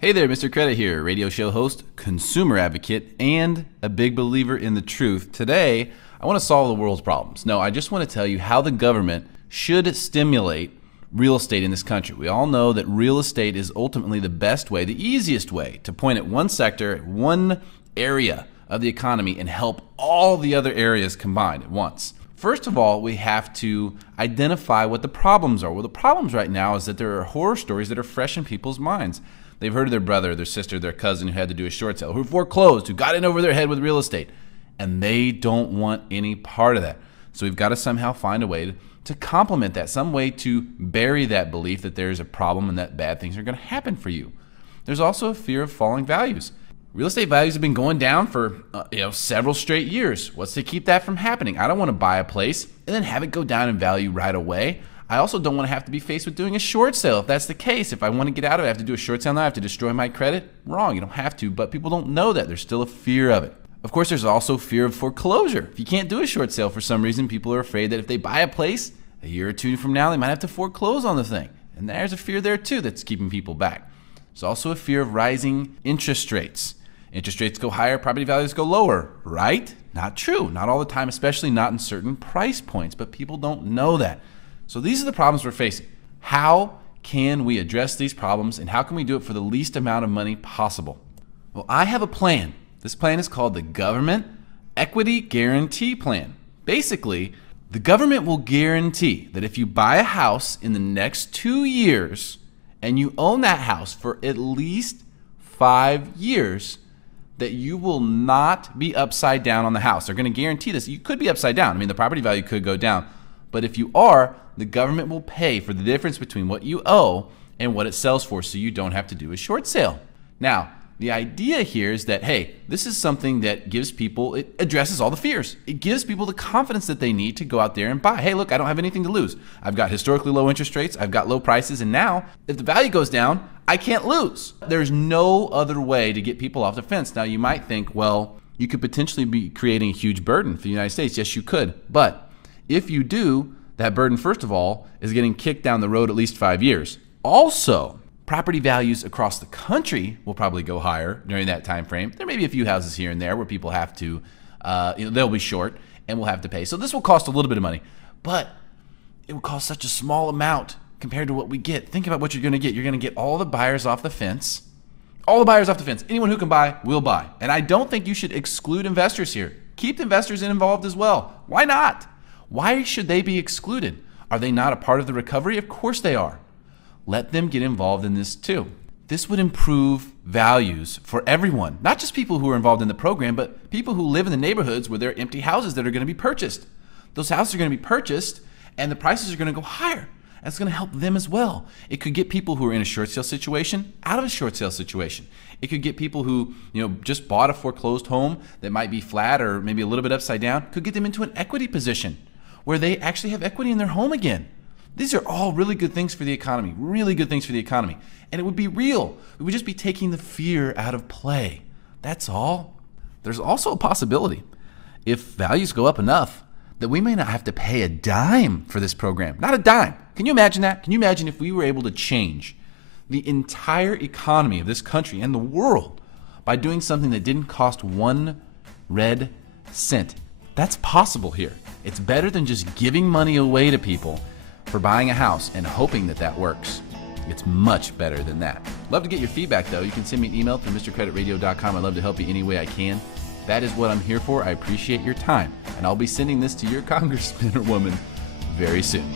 Hey there, Mr. Credit here, radio show host, consumer advocate, and a big believer in the truth. Today, I want to solve the world's problems. No, I just want to tell you how the government should stimulate real estate in this country. We all know that real estate is ultimately the best way, the easiest way to point at one sector, one area of the economy and help all the other areas combined at once. First of all, we have to identify what the problems are. Well, the problems right now is that there are horror stories that are fresh in people's minds. They've heard of their brother, their sister, their cousin who had to do a short sale, who foreclosed, who got in over their head with real estate, and they don't want any part of that. So we've got to somehow find a way to complement that, some way to bury that belief that there's a problem and that bad things are going to happen for you. There's also a fear of falling values. Real estate values have been going down for several straight years. What's to keep that from happening? I don't want to buy a place and then have it go down in value right away. I also don't want to have to be faced with doing a short sale. If that's the case, if I want to get out of it, I have to do a short sale now, I have to destroy my credit. Wrong, you don't have to, but people don't know that. There's still a fear of it. Of course, there's also fear of foreclosure. If you can't do a short sale for some reason, people are afraid that if they buy a place, a year or two from now, they might have to foreclose on the thing. And there's a fear there too that's keeping people back. There's also a fear of rising interest rates. Interest rates go higher, property values go lower, right? Not true, not all the time, especially not in certain price points, but people don't know that. So these are the problems we're facing. How can we address these problems and how can we do it for the least amount of money possible? Well, I have a plan. This plan is called the Government Equity Guarantee Plan. Basically, the government will guarantee that if you buy a house in the next 2 years and you own that house for at least 5 years, that you will not be upside down on the house. They're going to guarantee this. You could be upside down. I mean, the property value could go down. But if you are, the government will pay for the difference between what you owe and what it sells for, so you don't have to do a short sale. Now, the idea here is that, hey, this is something that gives people, it addresses all the fears. It gives people the confidence that they need to go out there and buy. Hey, look, I don't have anything to lose. I've got historically low interest rates. I've got low prices. And now, if the value goes down, I can't lose. There's no other way to get people off the fence. Now, you might think, well, you could potentially be creating a huge burden for the United States. Yes, you could. But if you do, that burden, first of all, is getting kicked down the road at least 5 years. Also, property values across the country will probably go higher during that time frame. There may be a few houses here and there where people have to, they'll be short and will have to pay. So this will cost a little bit of money, but it will cost such a small amount compared to what we get. Think about what you're going to get. You're going to get all the buyers off the fence. All the buyers off the fence. Anyone who can buy will buy. And I don't think you should exclude investors here. Keep the investors involved as well. Why not? Why should they be excluded? Are they not a part of the recovery? Of course they are. Let them get involved in this too. This would improve values for everyone, not just people who are involved in the program, but people who live in the neighborhoods where there are empty houses that are going to be purchased. Those houses are going to be purchased and the prices are going to go higher. That's going to help them as well. It could get people who are in a short sale situation out of a short sale situation. It could get people who, just bought a foreclosed home that might be flat or maybe a little bit upside down, could get them into an equity position where they actually have equity in their home again. These are all really good things for the economy, really good things for the economy. And it would be real. We would just be taking the fear out of play. That's all. There's also a possibility, if values go up enough, that we may not have to pay a dime for this program. Not a dime. Can you imagine that? Can you imagine if we were able to change the entire economy of this country and the world by doing something that didn't cost 1 red cent? That's possible here. It's better than just giving money away to people for buying a house and hoping that that works. It's much better than that. Love to get your feedback, though. You can send me an email through mrcreditradio.com. I'd love to help you any way I can. That is what I'm here for. I appreciate your time, and I'll be sending this to your congressman or woman very soon.